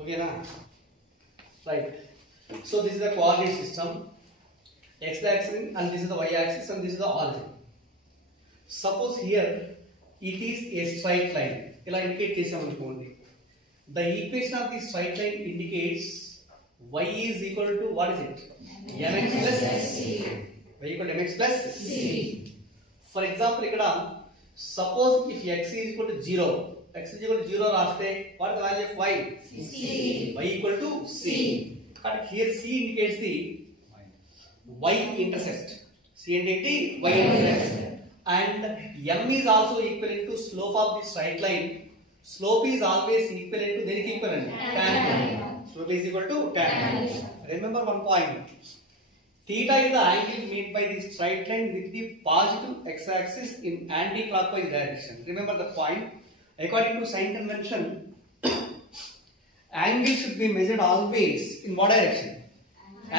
Okay na? Right. So this is the coordinate system, x axis and this is the y axis and this is the origin. Suppose here it is a straight line. ఇలా indicate చేసామనుకోండి. The equation of the straight line indicates y is equal to what is it? mx plus c. Y equal to mx plus c. For example, ఇక్కడ suppose if x is equal to 0, x is equal to 0 రాస్తే what is the value of y? C. Y equal to c. But here c indicates the y intercept. C indicates the y intercept. And m is also equivalent to slope of the straight line. Slope is always equivalent to then equivalent tan. Slope is equal to tan. Remember one point. Theta is the angle made by the straight line with the positive x-axis in anti-clockwise direction. Remember the point. According to sign convention, angle should be measured always in what direction?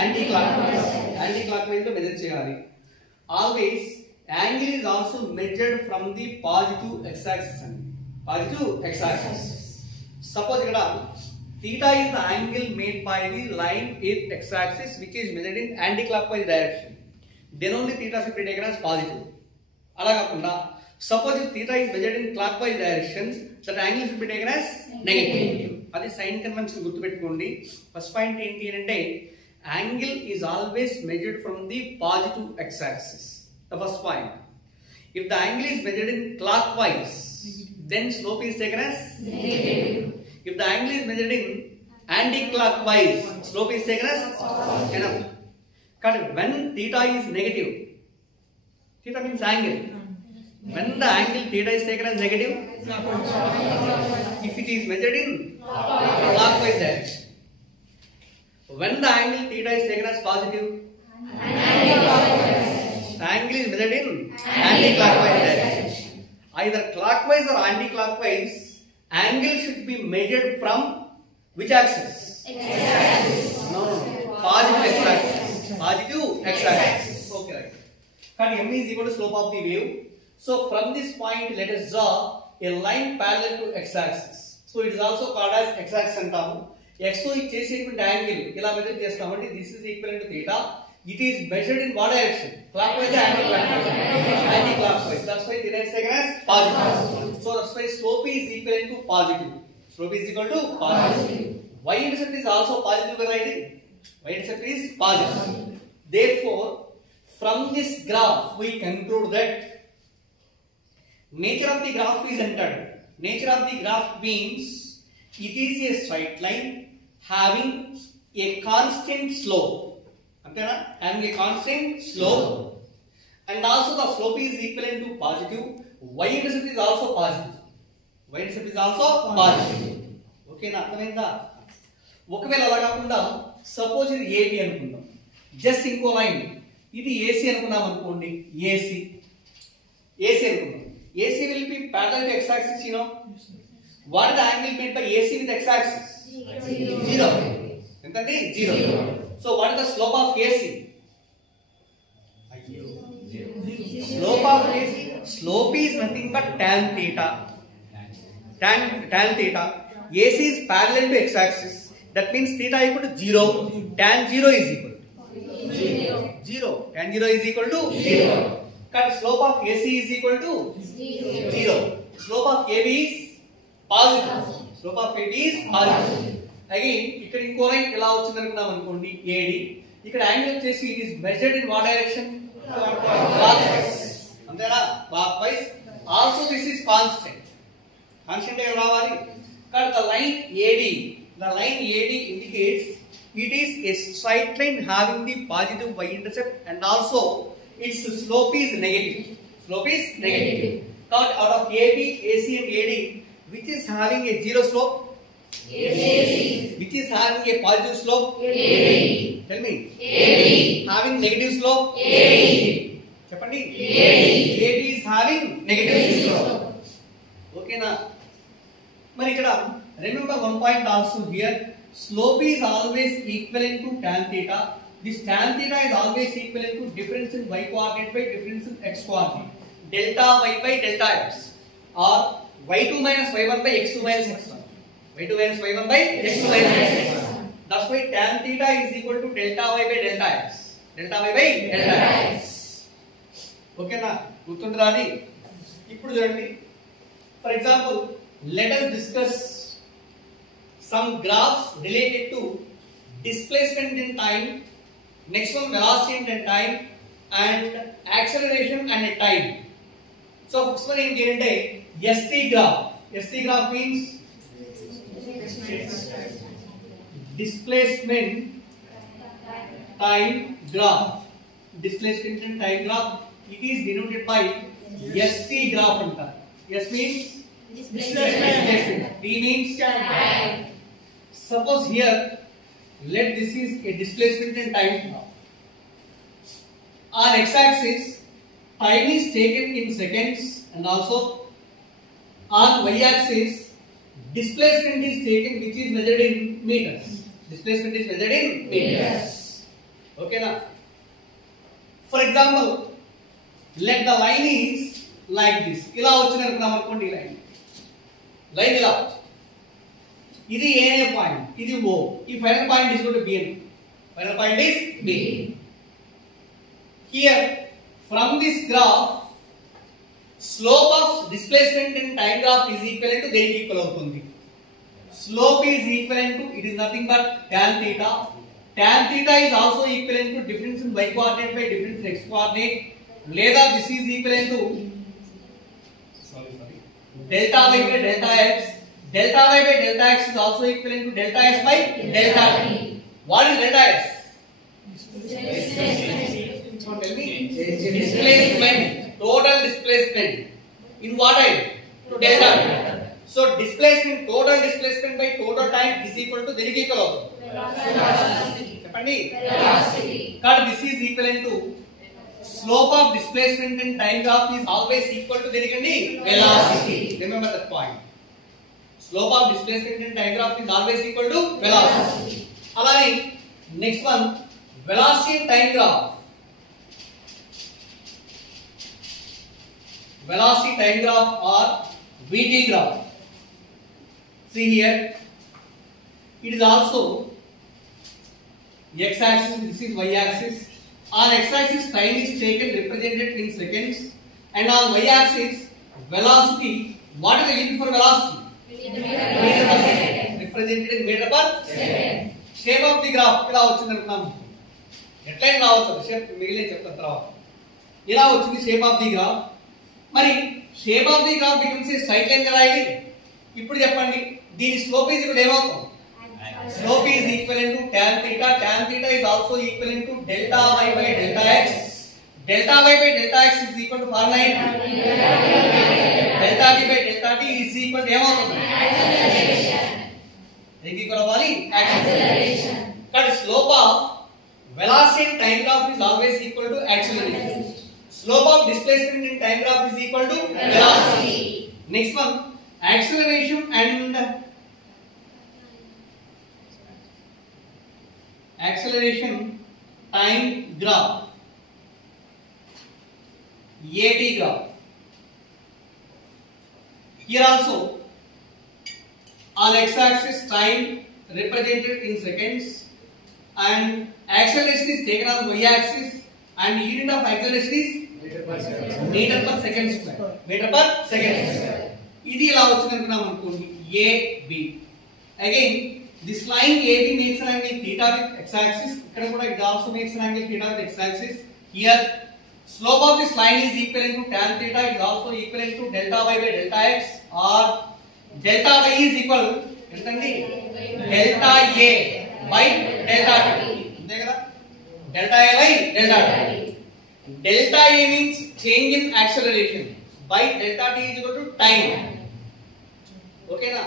Anti-clockwise. Anti-clockwise lo measure cheyali. Always angle is also measured from the positive x-axis. Positive x-axis. Suppose ikkada theta is the angle made by the line with x-axis which is measured in anti-clockwise direction. Then only theta should be taken as positive. Ala kakunda suppose if theta is measured in clockwise direction, that angle should be taken as negative. Adi sign convention gurtu pettukondi. First point enti ante angle is always measured from the positive x-axis. The first point. If the angle is measured in clockwise, then slope is taken as negative. If the angle is measured in anti-clockwise, slope is taken as enough. Because when theta is negative, theta means angle. When the angle theta is taken as negative, if it is measured in clockwise direction. When the angle theta is taken as positive, the angle is measured in anti-clockwise direction. Either clockwise or anti-clockwise, angle should be measured from which axis? X-axis. No. Positive x-axis. Positive x-axis. Okay, right. And m is equal to slope of the wave. So from this point, let us draw a line parallel to x-axis. So it is also called as x-axis antamu. X to చేసేటువంటి angle ఇలా measure చేస్తామండి. This is equivalent to theta. It is measured in what direction? Clockwise or anti-clockwise? Anti-clockwise. That's why theta is taken as positive. So that's why slope is equivalent to positive. Slope is equal to positive. Y-intercept is also positive, right? Y-intercept is positive. Therefore, from this graph, we conclude that nature of the graph is entered. Nature of the graph means it is a straight line having a constant slope. Having a constant slope, and also the slope is equivalent to positive. Y-intercept is also positive. Y-intercept is also positive. Okay na? అర్థమైందా? ఒకవేళ అలా కాకుండా suppose ఇది AB అనుకుందాం. Just ఇంకో line ఇది AC అనుకున్నాం అనుకోండి. AC అనుకుందాం. AC will be parallel to x-axis, you know. What is the angle made by AC with x-axis? 0. ఎంతండి? 0. So what is the slope of AC? Slope of AC. Slope is nothing but tan theta. Tan theta. AC is parallel to x-axis. That means theta equal to 0. Tan 0 is equal to 0. Tan 0 is equal to 0. Cut slope of AC is equal to 0. Slope of AB is positive. Slope of AB is positive. Again, ఇక్కడ ఇంకో line ఎలా వచ్చింది అనుకున్నాం అనుకోండి. AD. ఇక్కడ angle వచ్చేసి it is measured in what direction? Clockwise. అంతేనా? Clockwise. Also this is constant. Constant గా రావాలి. కానీ the line AD indicates it is a straight line having the positive y-intercept and also its slope is negative. Slope is negative. Out of AB, AC and AD, which is having a zero slope? AC. Which is having a positive slope? AD. Tell me. AD. Having negative slope? AD. Cheppandi. AD is having negative slope. Okay na? Mari ikkada remember one point also here. Slope is always equivalent to tan theta. This tan theta is always equivalent to difference in y coordinate by difference in x coordinate. Delta y by delta x, or y2 minus y1 by x2 minus x1. y2 minus y1 by x2 minus x1. That's why tan theta is equal to delta y by delta x. Delta y by delta x. ఓకేనా, గుర్తుంటుందా అది? ఇప్పుడు చూడండి, for example let us discuss some graphs related to displacement in time, next one velocity in time, and acceleration and time. So first one ఏంటంటే ST graph. ST graph means displacement time graph. Displacement and time graph, it is denoted by ST graph antar. S means displacement, T means time. Suppose here, let this is a displacement and time graph. On x-axis, time is taken in seconds, and also on y-axis, displacement is taken, which is measured in meters. Displacement is measured in meters. Okay na? For example, let the line is like this. ఇలా వచ్చింది అనుకున్నాం అనుకోండి, ఈ line ఇలా వచ్చింది. ఇది A అనే point, ఇది O. ఈ final point is going to B. Final point is B. Here, from this graph, slope of displacement in time graph is equivalent to దేనికి ఈక్వల్ అవుతుంది? Slope is equivalent to, it is nothing but tan theta. Tan theta is also equivalent to difference in y coordinate by difference in x coordinate. లేదా this is equivalent to delta y by delta x. Delta y by delta x is also equivalent to delta x by delta t. What is delta x? Tell me. Displacement, total displacement. In what time? Delta t. So displacement, total displacement by total time is equal to దేనికి equal అవుతుంది? చెప్పండి. కాబట్టి this is equivalent to slope of displacement in time graph is always equal to దేనికండి? Velocity. Remember that point. Slope of displacement in time graph is always equal to velocity. అలానే next one, velocity in time graph. Velocity time graph or VT graph. See here, it is also x-axis, this is y-axis. On x-axis, time is taken represented in seconds, and on y-axis, velocity. What is the unit for velocity? Meter per second. Represented in meter per second. Shape of the graph ఇలా వచ్చింది అనుకున్నాం. ఎట్లయినా రావచ్చు, shape మిగిలిన చెప్తాను తర్వాత. ఇలా వచ్చింది షేప్ ఆఫ్ ది గ్రాఫ్. మరి shape of the graph becomes a straight line కదా ఇది. ఇప్పుడు చెప్పండి, దీని స్లోప్ ఈజ్ ఇప్పుడు ఏమవుతుంది? Slope is equivalent to tan theta. Tan theta is also equivalent to delta y by delta x. Delta y by delta x is equal to formula ఏంటి? Delta t by delta t is equal to ఏమవుతుంది? Acceleration. దేనికి equal అవ్వాలి? Acceleration. కాబట్టి slope of velocity in time graph is always equal to acceleration. Slope of displacement in time graph is equal to velocity. Next one, acceleration and acceleration time graph, AT graph. Here also, on x-axis time represented in seconds, and acceleration is taken on y-axis, and unit of acceleration is meter per second square. Meter per second square. ఇది ఇలా వచ్చింది అనుకున్నాం అనుకోండి, AB. Again, this line AB makes an angle theta with x-axis. Ikkada kuda it also makes an angle theta with x-axis. Here, slope of this line is equivalent to tan theta. It is also equivalent to delta y by delta x, or delta y is equal entandi delta a by delta t. Ante kada? Delta a by delta t. Delta a means change in acceleration. By delta t is equal to time. Okay na?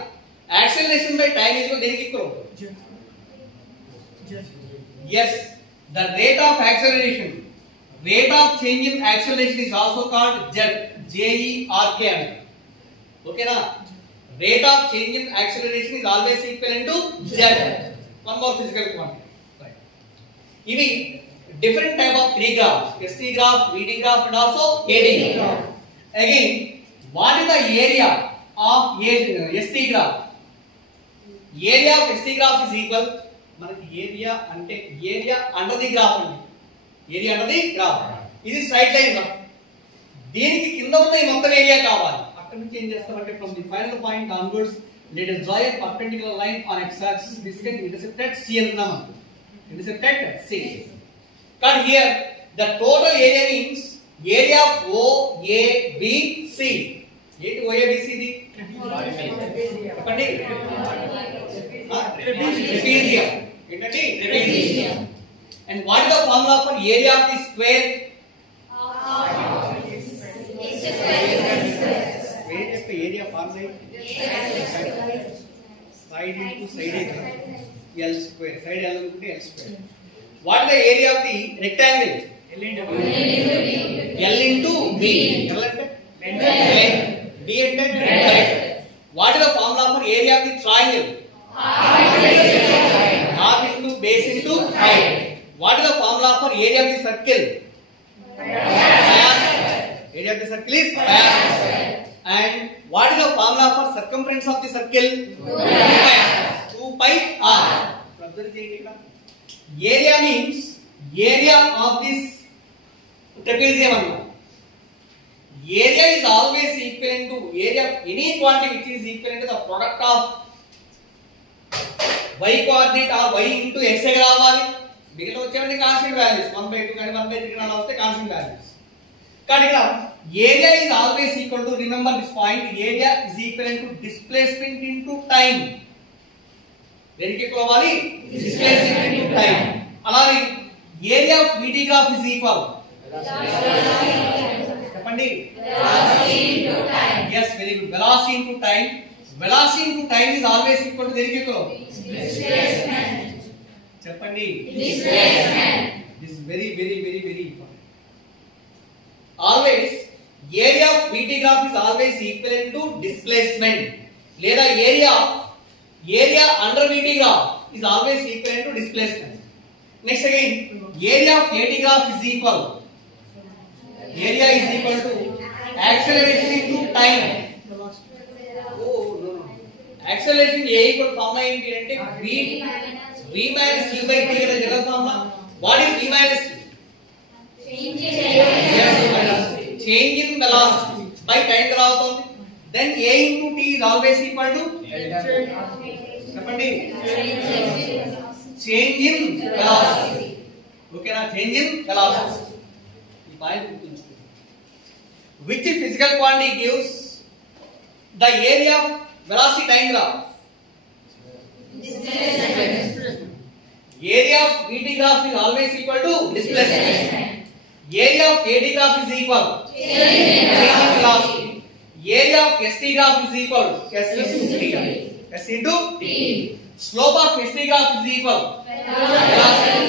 Acceleration by time is equal to దేనికి equal? Yes, the rate of acceleration, rate of change in acceleration is also called jerk. Jerk. Okay na? Rate of change in acceleration is always equivalent to jerk. One more physical quantity. Right. Ivi different type of three graphs: ST graph, VT graph, and also AD graph. Again, what is the area of ST graph? Area of ST graph is equal, మనకి area అంటే area under the graph అండి, area under the graph. ఇది straight line graph, దీనికి కింద ఉన్న ఈ మొత్తం area కావాలి. అక్కడ నుంచి ఏం చేస్తామంటే from the final point onwards let us draw a perpendicular line on x axis. This is intercepted C అనుకున్నాము, intercepted C. But here the total area means area of OABC. ఏంటి OABC ఇది? చెప్పండి. Trapezium. ఏంటండి? Trapezium. And what is the formula for area of the square? Area formula side into side L square. Side L into L square. What is the area of the rectangle? L into B. L into B into breadth. What is the formula for area of the triangle? Half into base into height. What is the formula for area of the circle? Area of the circle is and what is the formula for circumference of the circle? 2 pi r. Area means area of this trapezium. Area is always equivalent to area of any quantity which is equivalent to the product of y coordinate or y into x రావాలి. మిగిలిన వచ్చేవన్నీ constant values 1/2 కానీ 1/3 కానీ అలా వస్తే constant values. కానీ ఇక్కడ area is always equal to, remember this point, area is equivalent to displacement into time. దేనికి equal అవ్వాలి? displacement into time. అలాగే area of VT graph is equal, చెప్పండి, velocity into time. Yes, very good. Velocity into time. Velocity into time is always equal to దేనికి equal? displacement. చెప్పండి, displacement. This is very important. Always area of VT graph is always equivalent to displacement. లేదా area under VT graph is always equivalent to displacement. Next again, area of AT graph is equal. Area is equal to acceleration into time. Oh no. Acceleration A equal formula ఏంటి అంటే v minus u by t కదా general formula. What is v minus t? Change in velocity by time ఎలా అవుతుంది? Then A into t is always equal to చెప్పండి, change in velocity. Okay na? Change in velocity. ఈ point గుర్తుంచుకోండి. Which physical quantity gives the area of velocity time graph? Area of VT graph is always equal to displacement. Area of AT graph is equal change in velocity. Area of ST graph is equal S into T. Slope of ST graph is equal velocity.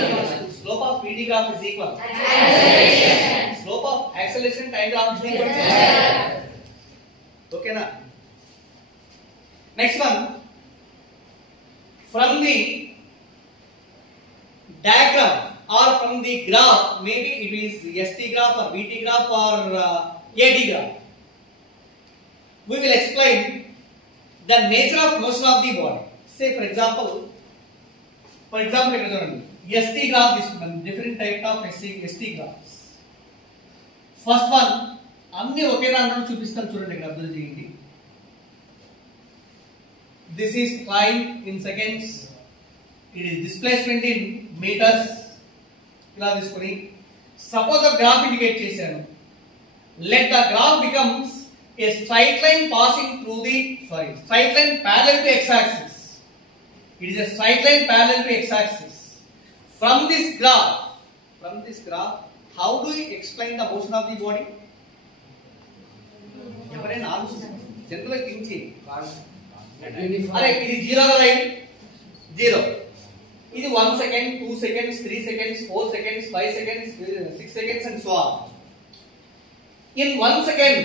Slope of VT graph is equal acceleration. Slope of acceleration time graph is equal to okay na? Next one, from the diagram or from the graph, maybe it is ST graph or VT graph or AT graph, we will explain the nature of motion of the body. Say for example ఇక్కడ చూడండి, ST graph తీసుకున్నాం, different type of ST graphs. First one, అన్ని ఒకే దాంట్లో చూపిస్తాను చూడండి, ఇక్కడ observe చేయండి. This is time in seconds, it is displacement in meters. ఇలా తీసుకొని సపోజ్ a graph ఇండికేట్ చేశాను. Let the graph becomes a straight line passing through the straight line parallel to x axis. It is a straight line parallel to x axis. From this graph, how do we explain the motion of the body? ఎవరైనా ఆలోచించండి, general think చేయండి. అరే ఇది 0 కదా, ఇది 0. ఇది 1 second, 2 seconds, 3 seconds, 4 seconds, 5 seconds, 6 seconds and so on. In 1 second,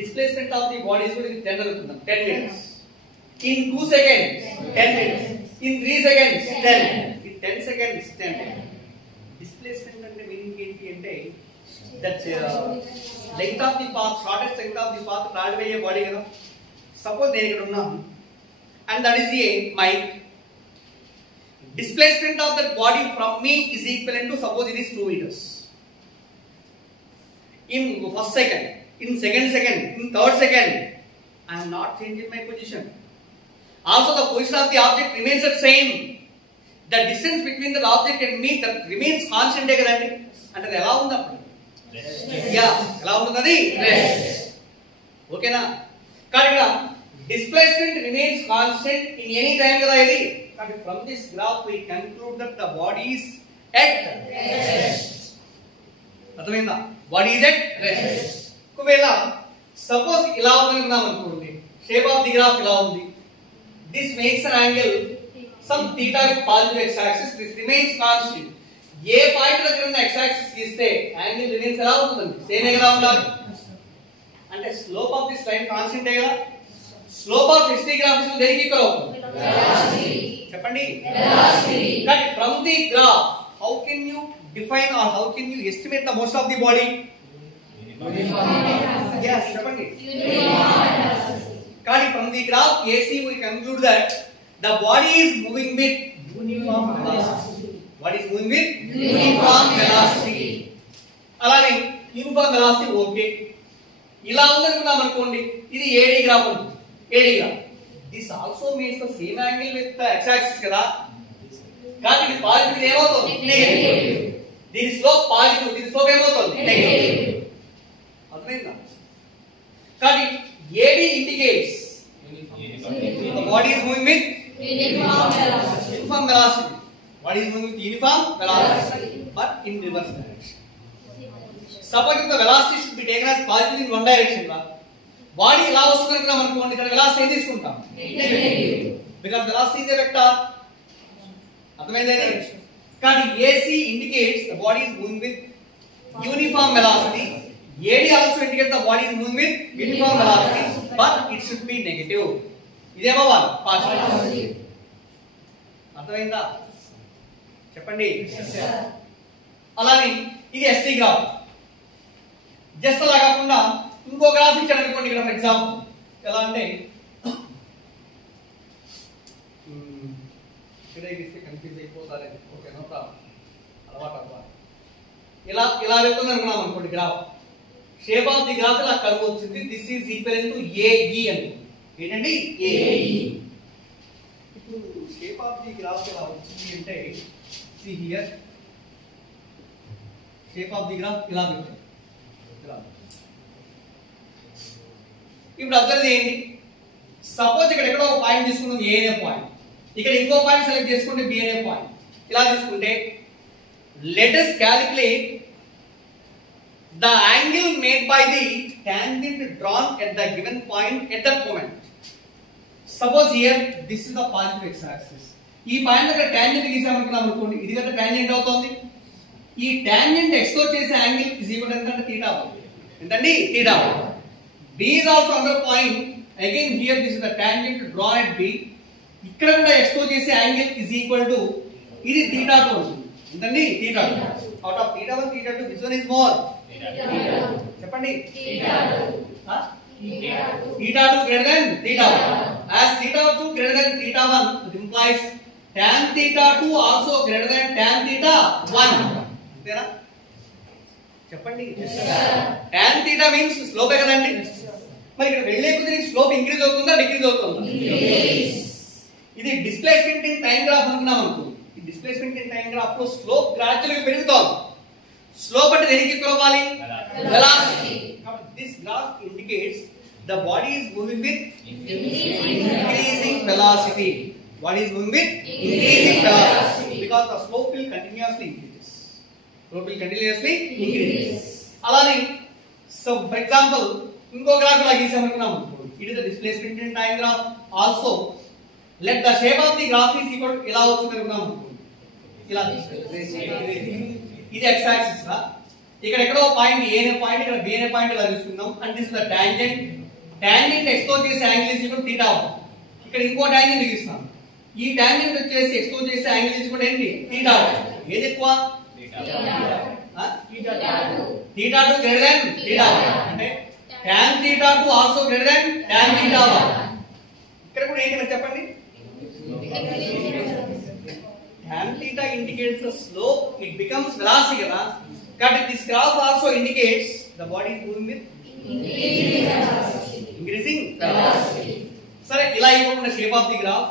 displacement of the body is going to be 10 అనుకుందాం, 10 meters. In 2 seconds, 10 meters. In 3 seconds, 10. In 10 seconds, 10. Displacement అంటే మీనింగ్ ఏంటి అంటే that length of the path, shortest length of the path traveled by a body కదా. Suppose నేను ఇక్కడ ఉన్నాను and that is my displacement of that body from me is equivalent to, suppose it is 2 meters. In first second, in second second, in third second, I am not changing my position. Also the position of the object remains the same. The distance between the object and me that remains constant కదండి. అంటే ఎలా ఉంది అప్పుడు? Yeah, ఎలా ఉంటుంది? Rest. ఓకేనా? కానీ ఇక్కడ displacement remains constant in any time కదా ఇది. కాబట్టి from this graph we conclude that the body is at rest. అర్థమైందా? Body is at rest. ఒకవేళ సపోజ్ ఇలా ఉందనుకున్నాం అనుకోండి, షేప్ ఆఫ్ ది గ్రాఫ్ ఇలా ఉంది. This makes an angle some theta with positive x axis. This remains constant. ఏ point దగ్గర ఉన్న x axis గీస్తే యాంగిల్ రిమైన్స్ ఎలా ఉంటుందండి? సేమ్ ఎలా ఉండాలి? అంటే slope of this line constant కదా. Slope of xt graph is దేనికి ఈక్వల్ అవుతుంది? వెలాసిటీ. చెప్పండి. వెలాసిటీ. కానీ from the graph how can you define or how can you estimate the motion of the body? yes, చెప్పండి. కానీ from the graph AC we conclude that the body is moving with uniform velocity. Body is moving with uniform velocity. అలానే uniform velocity okay. ఇలా ఉందనుకున్నాం అనుకోండి, ఇది AD graph ఉంది. AD graph. This also makes the same angle with the x axis కదా. కానీ ఇది positive, ఇది ఏమవుతుంది? నెగటివ్. దీని స్లోప్ పాజిటివ్, దీని స్లోప్ ఏమవుతుంది? నెగటివ్. అర్థమైందా? కానీ AD indicates the body is moving with uniform velocity. Body is moving with uniform velocity, but in reverse direction. Suppose if the velocity should be taken as positive in one direction, body ఇలా వస్తుంది అనుకోండి, ఇక్కడ velocity ఏం తీసుకుంటాం? Negative. Because velocity is a vector. అర్థమైందా? కానీ AC indicates the body is moving with uniform velocity. AD also indicates the body is moving with uniform velocity, but it should be negative. ఇదేమో positive. అర్థమైందా? చెప్పండి. అలానే ఇది ST graph. Just అలా కాకుండా ఇంకో గ్రాఫ్ ఇచ్చాడు అనుకోండి ఇక్కడ ఫర్ ఎగ్జాంపుల్. ఎలా అంటే ఇక్కడ ఇస్తే కన్ఫ్యూజ్ అయిపోతారు. Okay, no problem. అలవాటు అవ్వాలి. ఇలా ఇలా వెళ్తుంది అనుకున్నాం అనుకోండి graph. Shape of the graph ఇలా కర్వ్ వచ్చింది. This is equal to AE అని. ఏంటండి? AE. ఇప్పుడు షేప్ ఆఫ్ ది గ్రాఫ్ ఎలా వచ్చింది అంటే, see here, shape of the graph ఇలా పెట్టారు. ఇప్పుడు అబ్జర్వ్ చేయండి. సపోజ్ ఇక్కడ ఎక్కడో ఒక పాయింట్ తీసుకున్నాం, A అనే పాయింట్. ఇక్కడ ఇంకో పాయింట్ సెలెక్ట్ చేసుకుంటే B అనే పాయింట్. ఇలా తీసుకుంటే let us calculate the angle made by the tangent drawn at the given point at that moment. Suppose here this is the positive x axis. ఈ point దగ్గర tangent గీసామనుకున్నాం అనుకోండి, ఇది కదా tangent అవుతుంది. ఈ టాంజెంట్ x తో చేసే యాంగిల్ ఇస్ ఈక్వల్ టు ఎంత? θ. ఎంతండి? θ. B is also another point. Again here this is the tangent drawn at B. ఇక్కడ కూడా x తో చేసే యాంగిల్ ఇస్ ఈక్వల్ టు ఇది θ2 అవుతుంది. ఎంతండి? θ2. Out of θ1 θ2 which one is more? చెప్పండి. θ2 greater than θ1. As θ2 greater than θ1, it implies tan θ2 also greater than tan θ1. అంతేనా? చెప్పండి. tan θ means స్లోప్ కదండి. మరి ఇక్కడ వెళ్ళే కొద్దీ స్లోప్ ఇంక్రీజ్ అవుతుందా డిక్రీజ్ అవుతుందా? ఇది డిస్ప్లేస్మెంట్ ఇన్ టైం గ్రాఫ్ అనుకున్నాం అనుకో. ఈ డిస్ప్లేస్మెంట్ ఇన్ టైం గ్రాఫ్ లో స్లోప్ గ్రాడ్యువల్ గా పెరుగుతోంది. స్లోప్ అంటే దేనికి ఈక్వల్ అవ్వాలి? వెలాసిటీ. కాబట్టి this graph indicates the body is moving with increasing velocity. Body is moving with increasing velocity because the slope will continuously increase. Slope will continuously increase. అలానే so for example ఇంకో graph ఇలా గీసామనుకున్నాం. it is the displacement in time graph. Also let the shape of the graph is equal to ఇలా వచ్చింది అనుకున్నాం. ఇలా ఇది x axis రా. ఇక్కడ ఎక్కడో పాయింట్ A అనే పాయింట్, ఇక్కడ B అనే పాయింట్ ఇలా తీసుకుందాం. and this is the tangent. Tangent x తో చేసే యాంగిల్ ఇస్ ఈక్వల్ టు θ. ఇక్కడ ఇంకో టాంజెంట్ గీస్తాం. ఈ టాంజెంట్ వచ్చేసి x తో చేసే యాంగిల్ ఇస్ ఈక్వల్ టు ఏంటి? θ. ఏది ఎక్కువ? θ2 గ్రేటర్ దెన్ θ1. అంటే tan θ2 also greater then tan θ1. ఇక్కడ కూడా ఏంటి మరి చెప్పండి? theta indicates the slope, it becomes velocity kada. But this graph also indicates the body is moving with increasing velocity. సరే ఇలా ఇవ్వకుండా shape of the graph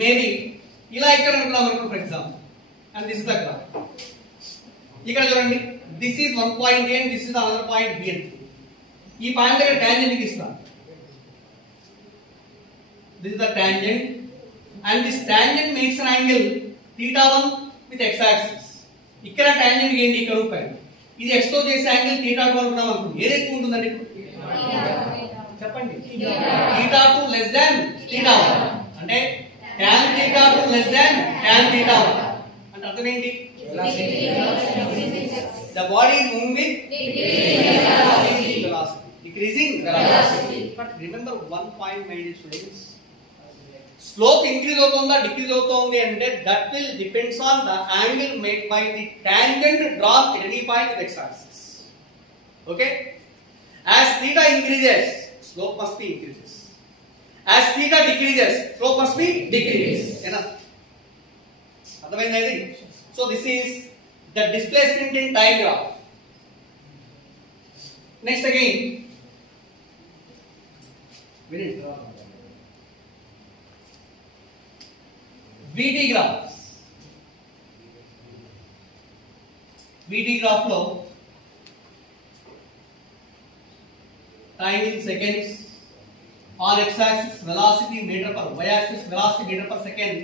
maybe ఇలా ఇక్కడ అనుకున్నాం అనుకో for example and this is the graph. ఇక్కడ చూడండి this is 1 point and this is another point B and ఈ పాయింట్ దగ్గర టాంజెంట్ కి ఇస్తాను. This is the tangent and this tangent makes an angle theta 1 with x axis. ఇక్కడ tangent ఏంటి ఇక్కడ రూపాయి ఇది x తో చేసే యాంగిల్ theta 2 అనుకున్నాం అనుకోండి ఏది ఎక్కువ ఉంటుందండి చెప్పండి theta 2 less than theta 1 అంటే tan theta 2 less than tan theta 1 అంటే అర్థం ఏంటి the body is moving with decreasing velocity. But remember one point my dear students, slope increase అవుతుందా డిక్రీజ్ అవుతుంది అంటే that will depends on the angle made by the tangent drawn at any point with x axis. Okay, as theta increases slope must be increases, as theta decreases slope must be decreases. enough అర్థమైందా ఇది? So this is the displacement in time graph. Next again VT graph. VT graph లో time in seconds, on x axis velocity meter per, y axis velocity meter per second.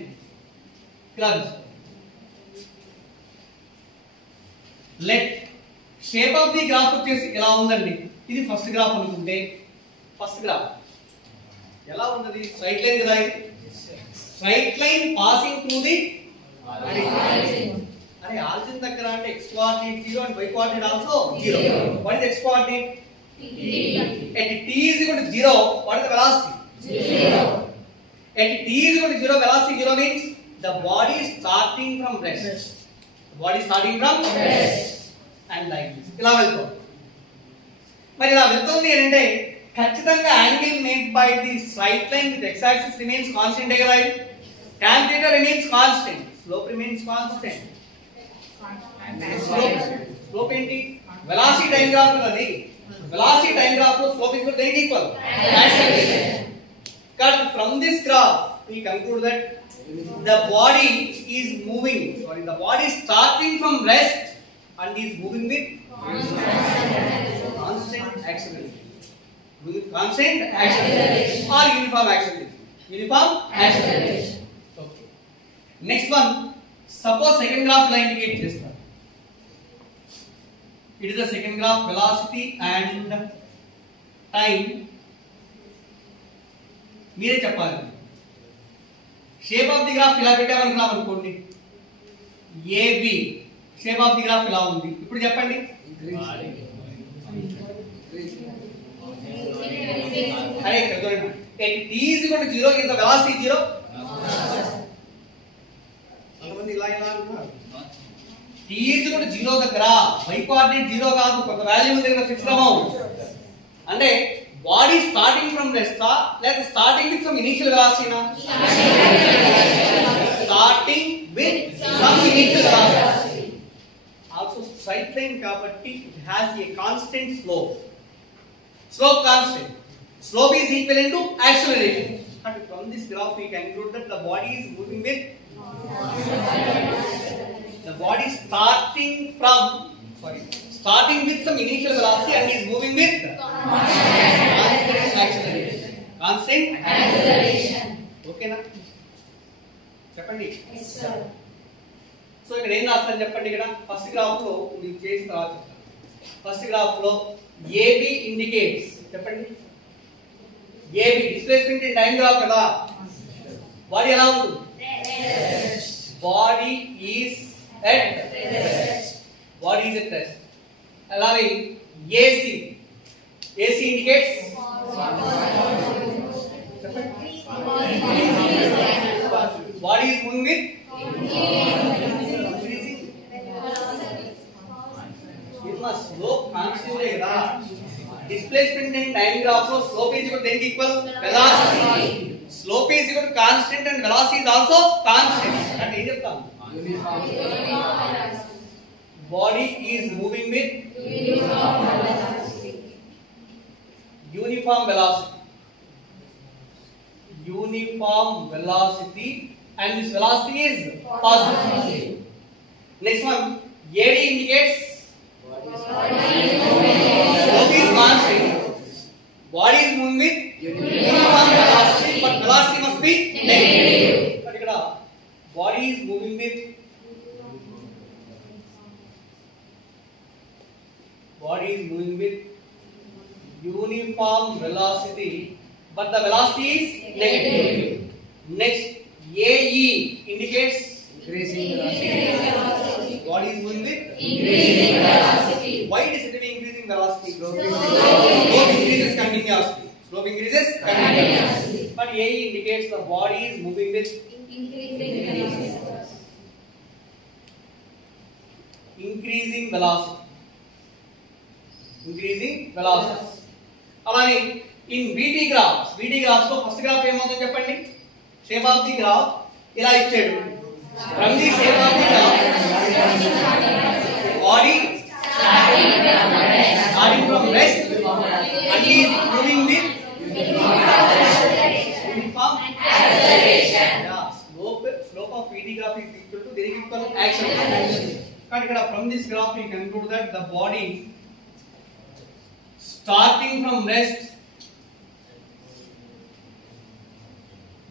Let shape of the graph వచ్చేసి ఎలా ఉందండి ఇది first graph అనుకుంటే first graph ఎలా ఉన్నది straight line కదా ఇది straight line passing through the అరే ఆల్జిన్ దగ్గర అంటే x coordinate 0 and y coordinate also 0. What is x coordinate? At t is equal to 0, what is the velocity? 0. At t is equal to 0, velocity 0 means the body is starting from rest. The body is starting from rest and like this. ఇలా వెళ్తాం. మరి ఇలా వెళ్తుంది అంటే ఖచ్చితంగా angle made by the straight line with x axis remains constant కదా ఇది. tan theta remains constant, slope remains constant. Slope ఏంటి? velocity time graph అది. velocity time graph లో slope is equal acceleration. Cut from this graph we conclude that the body is moving, the body is starting from rest and is moving with constant acceleration. With constant acceleration or uniform acceleration. Uniform acceleration. Okay. Next one, suppose second graph line indicate chestar. It is the second graph, velocity and time. మీరే చెప్పాలి. Shape of the graph ఇలా పెట్టామనుకున్నాం అనుకోండి AB shape of the graph ఇలా ఉంది. ఇప్పుడు చెప్పండి అరే ఇక్కడ చూడండి at t is equal to 0 is the velocity 0. అంతమంది ఇలా ఇలా అంటున్నారు t is equal to 0 దగ్గర y కోఆర్డినేట్ 0 కాదు కొంత వాల్యూ ఉంది కదా ఫిక్స్డ్ అమౌంట్ అంటే body starting from rest like starting with some initial velocity na starting with some initial velocity also straight line kabatti it has a constant slope constant slope is equivalent to acceleration and from this graph we conclude that the body is moving with the body starting with some initial velocity and is moving with constant acceleration. Okay na? చెప్పండి. Yes sir. So ఇక్కడ ఏం రాస్తాను చెప్పండి ఇక్కడ first graph లో మీరు చేసిన తర్వాత ఫస్ట్ గ్రాఫ్ లో AB ఇండికేట్స్ చెప్పండి AB displacement in time graph కదా బాడీ ఎలా ఉంటుంది body is at rest body is at rest అలాగే AC indicates body is moving with it must slope constant కదా displacement in time graph లో slope is equal to equal velocity slope is equal to constant and velocity is also constant అంటే ఏం చెప్తాం Body is moving with uniform velocity. Uniform velocity, and this velocity is positive. Next one, AD indicates slope is constant. Body is moving with uniform velocity, but velocity must be negative. But ikkada body is moving with uniform velocity, but the velocity is negative. Next, AE indicates Increasing velocity. body is moving with Increasing velocity. Why it is increasing velocity? Slope increases continuously. Slope increases continuously. But AE indicates the body is moving with increasing velocity. అలానే in VT graphs లో first graph ఏమవుతుందో చెప్పండి. Shape of the graph ఇలా ఇచ్చాడు. From the shape of the graph body starting from rest and is moving with uniform acceleration. Yeah, slope of VT graph is equal to the equal acceleration. But ikkada from this graph we conclude that the body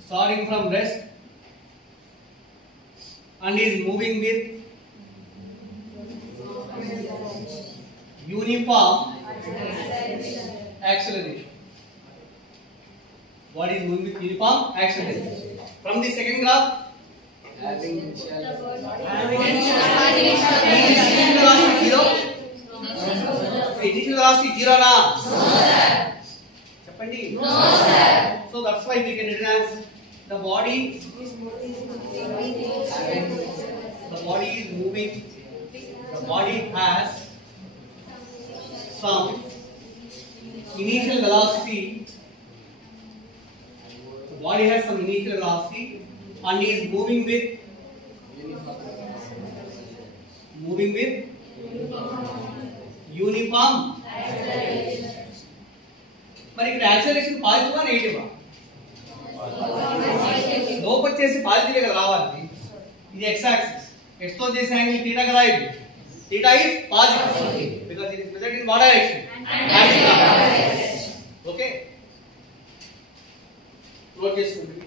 starting from rest and is moving with uniform acceleration. Body is moving with uniform acceleration. From the second graph, initial velocity zero na? No sir. Cheppandi. No sir. So that's why we can write as the body is moving. The body has some initial velocity. The body has some initial velocity and is moving with uniform acceleration. మరి ఇక్కడ acceleration positive ఆ negative ఆ? Slope వచ్చేసి positive గా రావాలి. ఇది x axis. x తో చేసే యాంగిల్ θ కదా ఇది. θ is positive because it is measured in what direction? Anti-clockwise. Okay. Note చేసుకోండి.